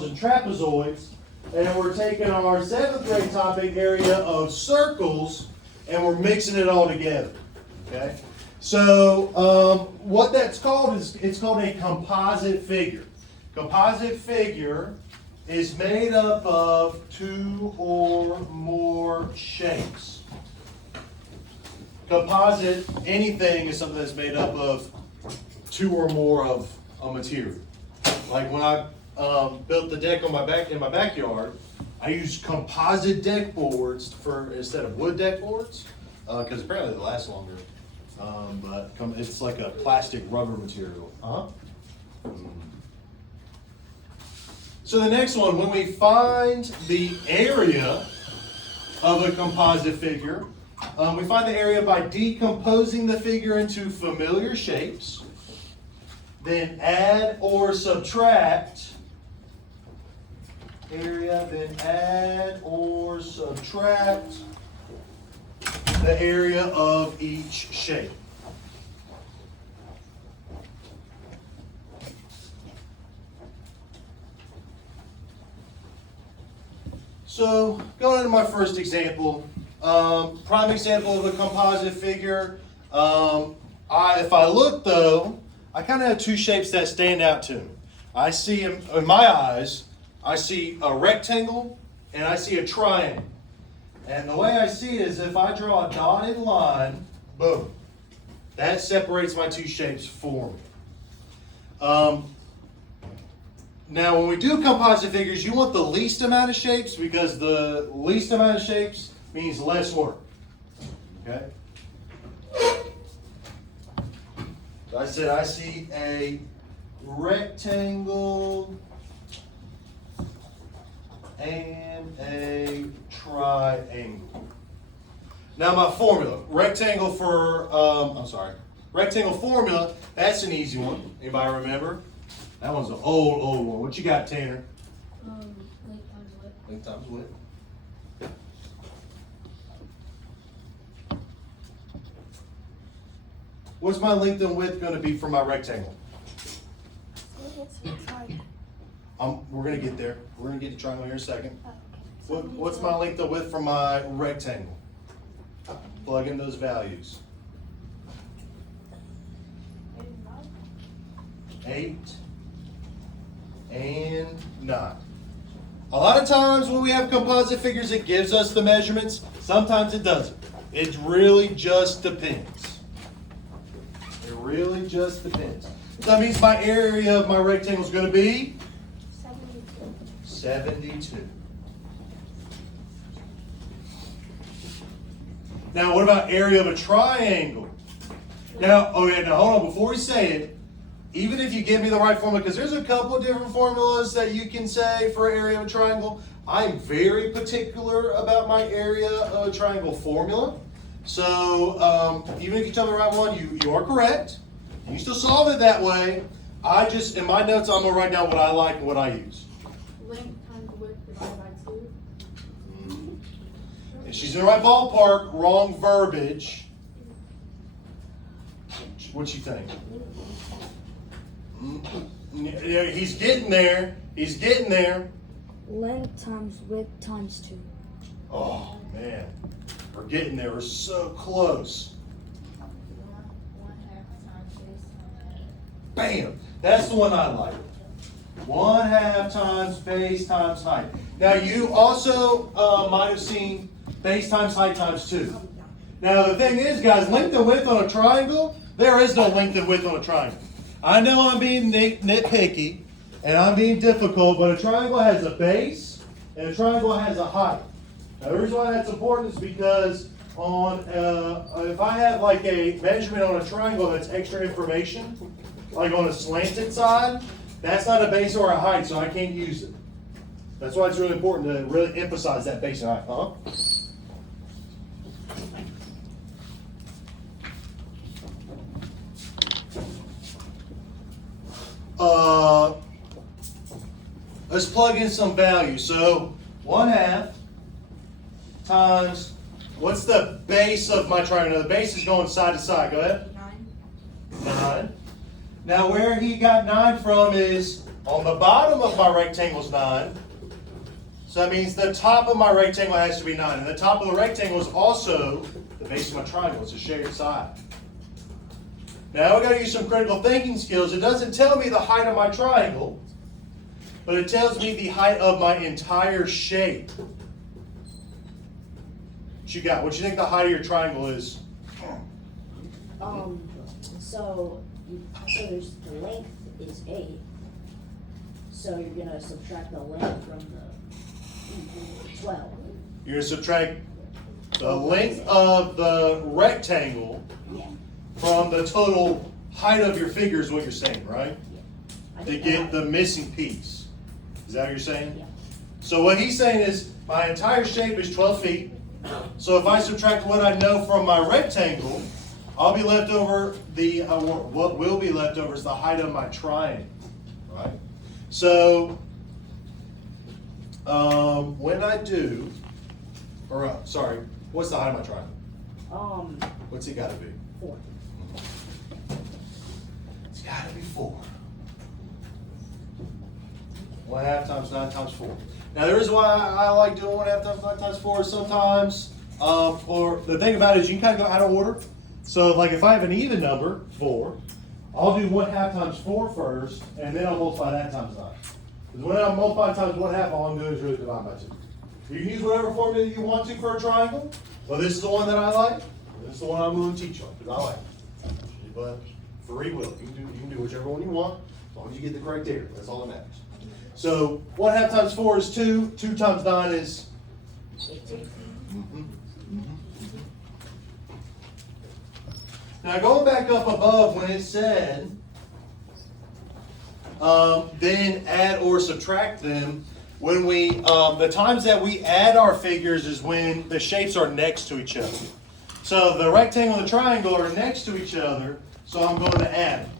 and trapezoids, and we're taking our 7th grade topic area of circles and we're mixing it all together. Okay? So what that's called is it's called a composite figure. Composite figure is made up of 2 or more shapes. Composite, anything is something that's made up of 2 or more of a material. Like when I built the deck on in my backyard, I used composite deck boards instead of wood deck boards because apparently they last longer. But it's like a plastic rubber material. So the next one, when we find the area of a composite figure, we find the area by decomposing the figure into familiar shapes, then add or subtract area, then add or subtract the area of each shape. So, going into my first example, prime example of a composite figure. If I look though, I kind of have 2 shapes that stand out to me. I see in my eyes, I see a rectangle and I see a triangle. And the way I see it is if I draw a dotted line, boom, that separates my 2 shapes for me. Now, when we do composite figures, you want the least amount of shapes because the least amount of shapes means less work. Okay? So I said I see a rectangle and a triangle. Now my formula, rectangle formula, that's an easy one. Anybody remember? That one's an old one. What you got, Tanner? Length times width. Length times width. What's my length and width going to be for my rectangle? We're going to get there. We're going to get to triangle here in a second. What's my length and width for my rectangle? Plug in those values. 8 and 9. A lot of times when we have composite figures, it gives us the measurements. Sometimes it doesn't. It really just depends. It really just depends. So that means my area of my rectangle is going to be 72. Now, what about area of a triangle? Now, hold on. Before we say it, even if you give me the right formula, because there's a couple of different formulas that you can say for area of a triangle, I'm very particular about my area of a triangle formula. So even if you tell me the right one, you are correct. You still solve it that way. In my notes, I'm going to write down what I like and what I use. Length times width divided by 2. And she's in the right ballpark, wrong verbiage. What you think? Yeah, he's getting there. He's getting there. Length times width times 2. Oh, man. We're getting there. We're so close. 1/2 times base. Bam. That's the one I like. 1/2 times base times height. Now, you also might have seen base times height times 2. Now, the thing is, guys, length and width on a triangle, there is no length and width on a triangle. I know I'm being nitpicky and I'm being difficult, but a triangle has a base and a triangle has a height. Now, the reason why that's important is because if I have like a measurement on a triangle that's extra information, like on a slanted side, that's not a base or a height, so I can't use it. That's why it's really important to really emphasize that base and height. Let's plug in some values. So 1/2 times, what's the base of my triangle? Now, the base is going side to side. Go ahead. 9. 9. Now where he got 9 from is On the bottom of my rectangle is 9. So that means the top of my rectangle has to be 9. And the top of the rectangle is also the base of my triangle. It's a shared side. Now we got to use some critical thinking skills. It doesn't tell me the height of my triangle, but it tells me the height of my entire shape. What you got? What you think the height of your triangle is? So there's the length is 8. So you're gonna subtract the length from the 12. You're going to subtract the length of the rectangle Yeah. from the total height of your figure is what you're saying, right? I To think get that- the missing piece. Is that what you're saying? Yeah. So what he's saying is my entire shape is 12 feet. So if I subtract what I know from my rectangle, I'll be left over what will be left over is the height of my triangle, right? So when I do, sorry, what's the height of my triangle? What's it got to be? 4. It's got to be 4. 1/2 times 9 times 4. Now the reason why I like doing 1/2 times 9 times 4 is sometimes, or the thing about it is you can kind of go out of order. So like if I have an even number, 4, I'll do 1/2 times 4 first, and then I'll multiply that times 9. Because when I'm multiplying times 1/2, all I'm doing is really divide by 2. You can use whatever formula you want to for a triangle, but this is the one that I like. This is the one I'm willing to teach on, because I like it. But free will, you can do whichever one you want, as long as you get the criteria. That's all that matters. So 1/2 times 4 is 2. 2 times 9 is 18. Now going back up above when it said, then add or subtract them. When we, the times that we add our figures is when the shapes are next to each other. So the rectangle and the triangle are next to each other, so I'm going to add them.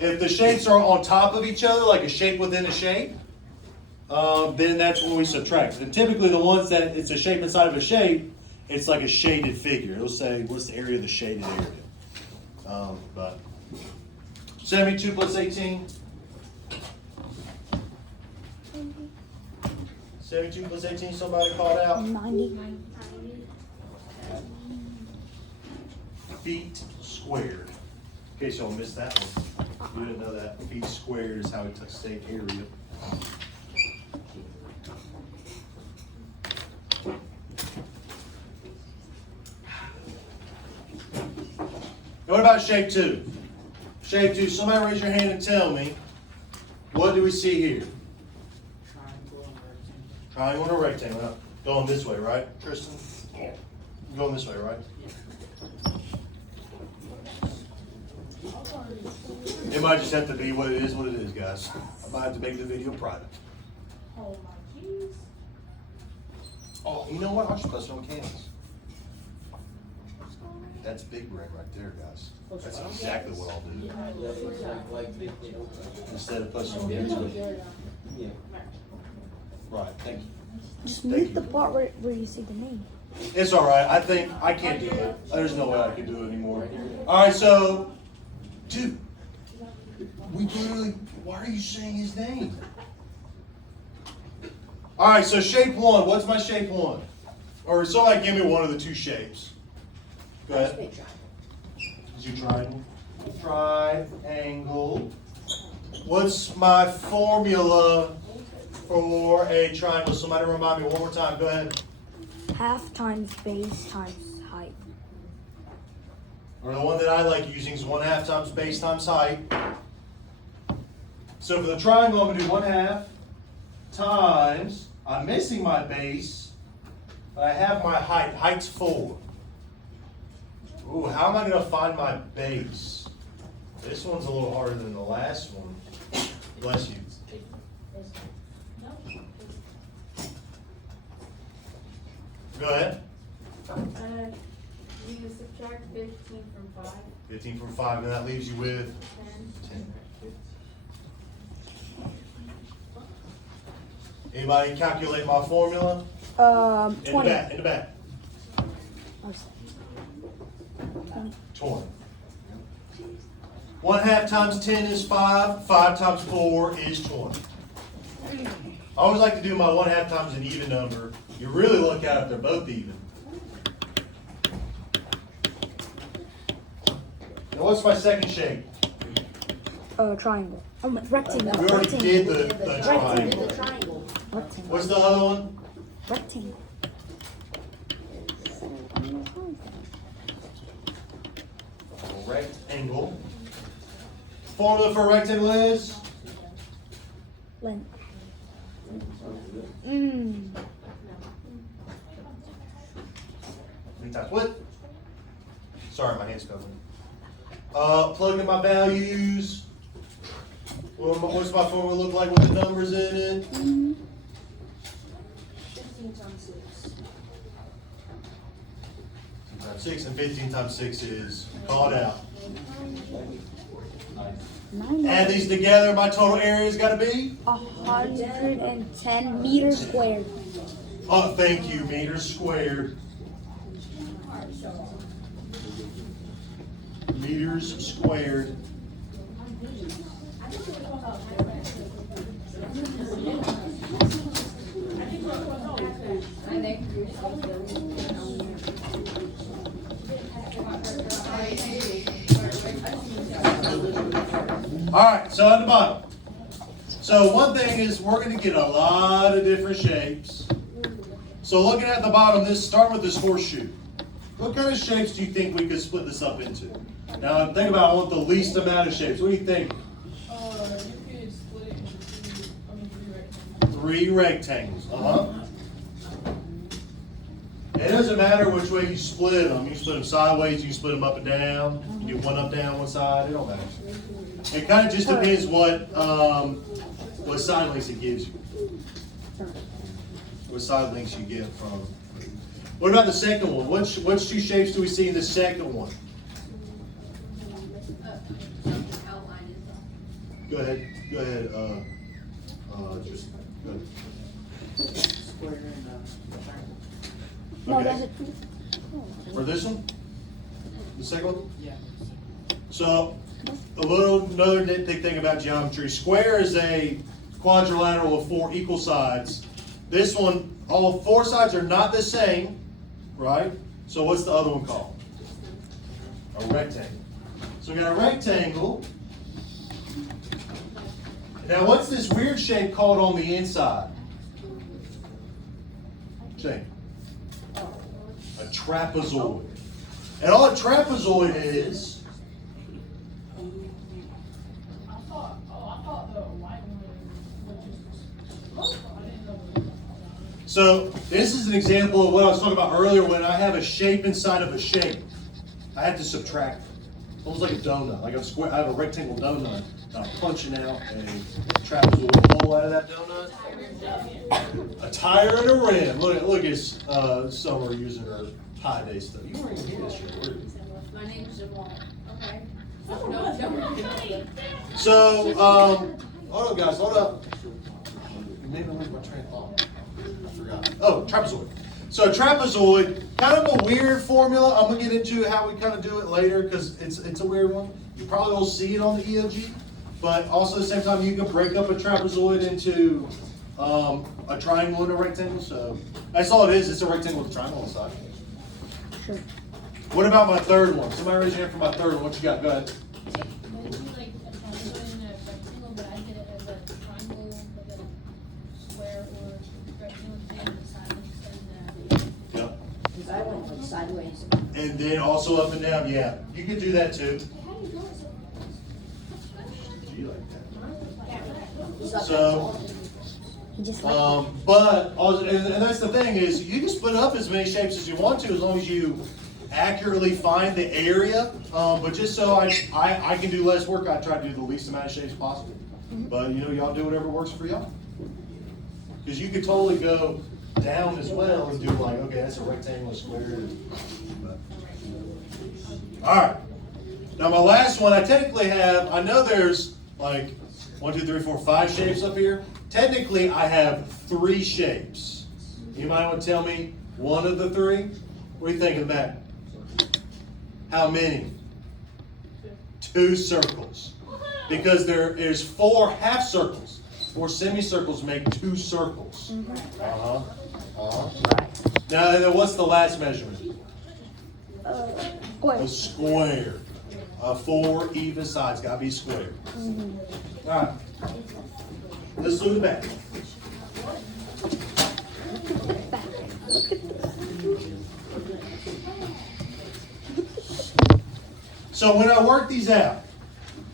If the shapes are on top of each other, like a shape within a shape, then that's when we subtract. And typically the ones that it's a shape inside of a shape, it's like a shaded figure. It'll say, what's the area of the shaded area? But 72 plus 18. 72 plus 18, somebody called out. 90. Feet squared. In case y'all missed that one. You didn't know that. Feet squared is how we say area. What about shape 2? Shape 2, somebody raise your hand and tell me, what do we see here? Triangle and a rectangle. Now, going this way, right, Tristan? Yeah. Going this way, right? It might just have to be what it is, guys. I might have to make the video private. Oh, my keys. Oh, you know what? I'll just post it on Canvas. That's big red right there, guys. That's exactly what I'll do. Instead of posting on Canvas. Right, thank you. Just mute the part where you see the name. It's all right. I think I can't do it. There's no way I can do it anymore. All right, so, dude, we literally. Why are you saying his name? All right, so shape 1. What's my shape 1? Or somebody give me one of the 2 shapes. Go ahead. Is your triangle? Triangle. What's my formula for a triangle? Somebody remind me one more time. Go ahead. 1/2 times base times height. Or the one that I like using is 1/2 times base times height. So for the triangle, I'm going to do 1/2 times, I'm missing my base, but I have my height. Height's 4. Ooh, how am I going to find my base? This one's a little harder than the last one. Bless you. Go ahead. You subtract 15 from 5. 15 from 5, and that leaves you with 10. 10. Anybody calculate my formula? 20. In the back. Oh, 20. 1/2 times 10 is 5. 5 times 4 is 20. I always like to do my 1/2 times an even number. You really look at it if they're both even. Now what's my second shape? Triangle. Oh, rectangle. We already Rectangle. did the Rectangle. triangle. The triangle. Rectangle. What's the other one? Rectangle. Rectangle. Formula for a rectangle is? Length. Three times what? Sorry, my hand's covering. Plug in my values. What's my formula look like with the numbers in it? 15 times 6. 15 times 6 and 15 times 6 is, call it out. Add these together, my total area's gotta be? 110 meters squared. Oh, thank you, meters squared. Meters squared. All right, so at the bottom. So one thing is we're going to get a lot of different shapes. So looking at the bottom, start with this horseshoe. What kind of shapes do you think we could split this up into? Now think about, I want the least amount of shapes. What do you think? You could split it into 3 rectangles. It doesn't matter which way you split them. You split them sideways, you split them up and down. You do one up, down, one side. It don't matter. It kind of just depends what side lengths it gives you. What side lengths you get from. What about the second one? Which 2 shapes do we see in the second one? Go ahead. Go ahead. Just go ahead. Square and triangle. No, Okay. that's it. For this one? The second one? Yeah. So, another nitpick thing about geometry. Square is a quadrilateral of 4 equal sides. This one, all 4 sides are not the same, right? So what's the other one called? A rectangle. So we got a rectangle. Now what's this weird shape called on the inside? Shape. A trapezoid. And all a trapezoid is, I thought the white one was just. I didn't know. so this is an example of what I was talking about earlier when I have a shape inside of a shape. I have to subtract. Almost like a donut, like a square. I have a rectangle donut. And I'm punching out a trapezoid hole out of that donut. A tire and a rim. Look at Summer using her high day stuff. You weren't even here this year, were you? My name's Jamal. Okay. So, hold on guys, hold up. Maybe I lose my train of thought. I forgot. Oh, trapezoid. So a trapezoid, kind of a weird formula. I'm gonna get into how we kind of do it later because it's a weird one. You probably will see it on the EOG, but also at the same time you can break up a trapezoid into a triangle and a rectangle. So that's all it is. It's a rectangle with a triangle on the side. Sure. What about my third one? Somebody raise your hand for my third one. What you got? Go ahead. Maybe like a trapezoid and a rectangle, but I get it as a triangle, like a square or rectangle thing on the side instead of Yep. Because I went like sideways. And then also up and down. Yeah, you can do that too. You like that? So, He just but also, and that's the thing is you can split up as many shapes as you want to as long as you accurately find the area. But just so I can do less work, I try to do the least amount of shapes possible. But you know, y'all do whatever works for y'all. Because you could totally go down as well and do like, okay, that's a rectangle, a square. But, all right. Now my last one, I technically have. I know there's like 1, 2, 3, 4, 5 shapes up here. Technically, I have 3 shapes. Anybody want to tell me one of the 3? What do you think of that? How many? 2 circles. Because there is 4 half circles. 4 semicircles make 2 circles. Uh-huh. Uh-huh. Now, then what's the last measurement? Square. A square. 4 even sides, gotta be square. Alright. Let's look at the back. So when I work these out,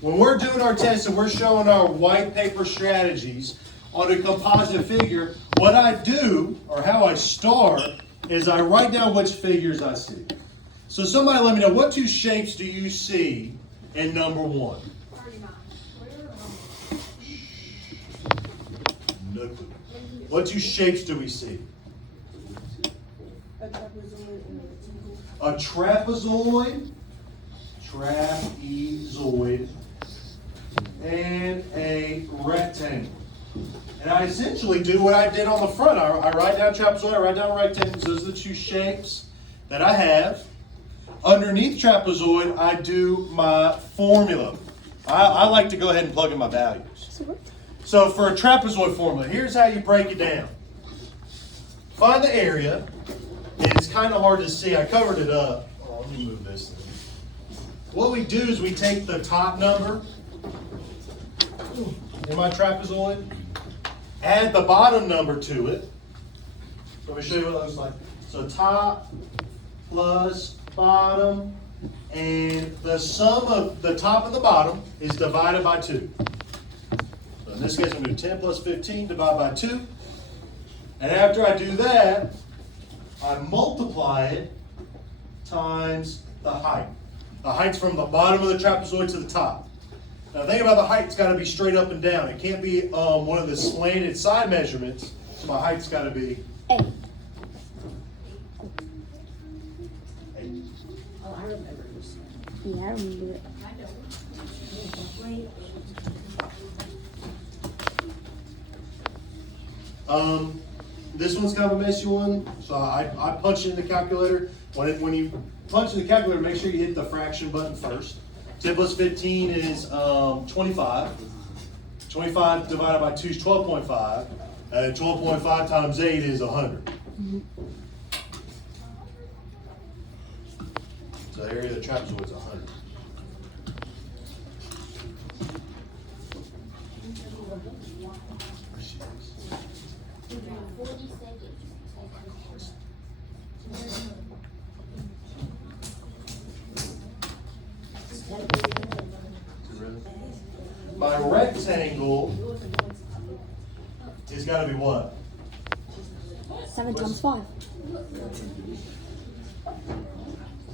when we're doing our test and we're showing our white paper strategies on a composite figure, what I do, or how I start, is I write down which figures I see. So somebody let me know, what 2 shapes do you see in number 1? No clue. What 2 shapes do we see? A trapezoid, and a rectangle. And I essentially do what I did on the front. I write down trapezoid, I write down rectangles. Those are the 2 shapes that I have. Underneath trapezoid, I do my formula. I like to go ahead and plug in my values. So for a trapezoid formula, here's how you break it down. Find the area. It's kind of hard to see. I covered it up. Oh, let me move this thing. What we do is we take the top number in my trapezoid, add the bottom number to it. Let me show you what it looks like. So top plus bottom, and the sum of the top and the bottom is divided by 2. So in this case, I'm going to do 10 plus 15 divided by 2. And after I do that, I multiply it times the height. The height's from the bottom of the trapezoid to the top. Now, the thing about the height, it's got to be straight up and down. It can't be one of the slanted side measurements. So my height's got to be 8. 8. Oh, I remember this. Yeah, I remember it. This one's kind of a messy one, so I punch it in the calculator. When you punch in the calculator, make sure you hit the fraction button first. 10 plus 15 is 25. 25 divided by 2 is 12.5. And 12.5 times 8 is 100. So the area of the trapezoid is 100. My rectangle is got to be what? 7 times 5.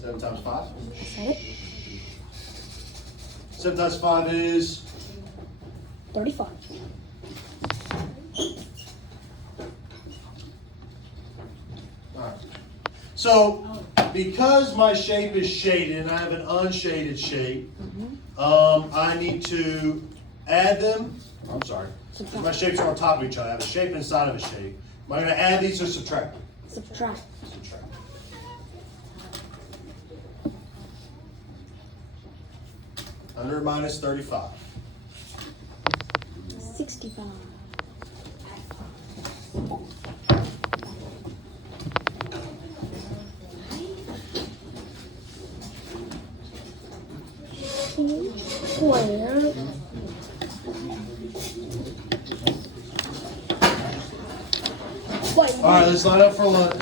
7 times 5? Is that it? 7 times 5 is 35. Alright. So, because my shape is shaded and I have an unshaded shape, I need to add them. I'm sorry. My shapes are on top of each other. I have a shape inside of a shape. Am I going to add these or subtract them? Subtract. Subtract. 100 minus 35. 65. Square. All right, let's line up for lunch.